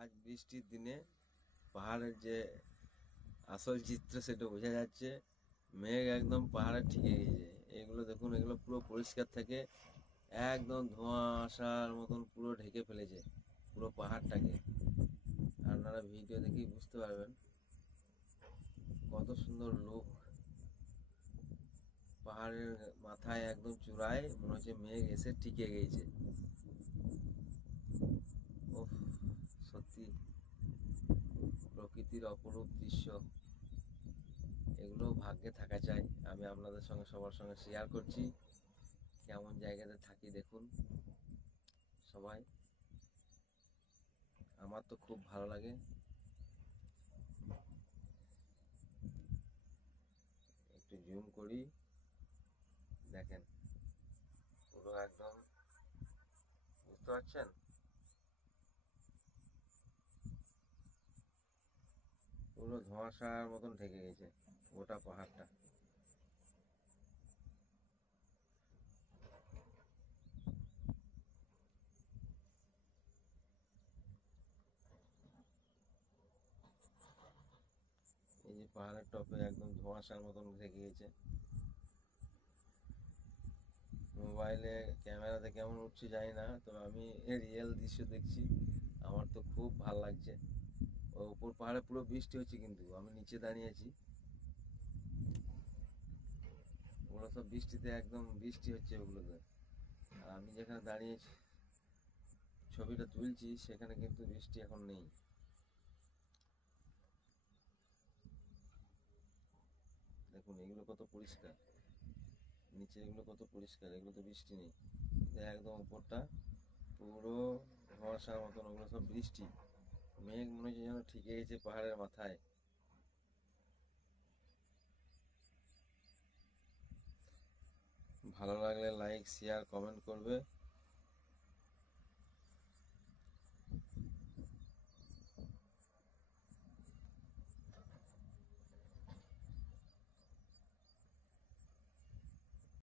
আজ বৃষ্টির দিনে পাহাড়ের যে আসল চিত্র সেটা বোঝা যাচ্ছে। মেঘ একদম পাহাড়ে ঠিকে গেছে। এগুলো দেখুন, এগুলো পুরো পরিষ্কার থাকে, একদম ধোঁয়াশার মতন পুরো ঢেকে ফেলেছে পুরো পাহাড়টাকে। আপনারা ভিডিও দেখেই বুঝতে পারবেন কত সুন্দর লুক। পাহাড়ের মাথায় একদম চূড়ায় মনে হচ্ছে মেঘ এসে টিকে গেছে। ওহ, সত্যি প্রকৃতির অপরূপ দৃশ্য। এগুলো ভাগ্যে থাকা চাই। আমি আপনাদের সঙ্গে সবার সঙ্গে শেয়ার করছি কেমন জায়গাতে থাকি। দেখুন সবাই, আমার তো খুব ভালো লাগে। একটু জুম করি, দেখেন পুরো একদম, বুঝতে পারছেন? পুরো ধোঁয়াশার মতন ঢেকে গেছে গোটা পাহাড়টা। এই যে পাহাড়ের টপে একদম ধোঁয়াশার মতন ঢেকে গেছে। মোবাইলে ক্যামেরাতে কেমন উঠছে জানি না, তবে আমি রিয়েল দৃশ্য দেখছি। আমার তো খুব ভাল লাগছে। ওই উপর পাহাড়ে পুরো বৃষ্টি হচ্ছে, কিন্তু আমি নিচে দাঁড়িয়ে আছি। ওগুলো সব বৃষ্টিতে একদম বৃষ্টি হচ্ছে ওগুলোতে। আর আমি যেখানে দাঁড়িয়ে ছবিটা তুলছি সেখানে কিন্তু বৃষ্টি এখন নেই। দেখুন এগুলো কত পরিষ্কার, নিচে এগুলো কত পরিষ্কার, এগুলো তো বৃষ্টি নেই। একদম উপরটা পুরো ধোঁয়াশার মতন, ওগুলো সব বৃষ্টি। মেঘ মনে হচ্ছে যেন ঠিকে গেছে পাহাড়ের মাথায়। ভালো লাগলে লাইক, শেয়ার, কমেন্ট করবে।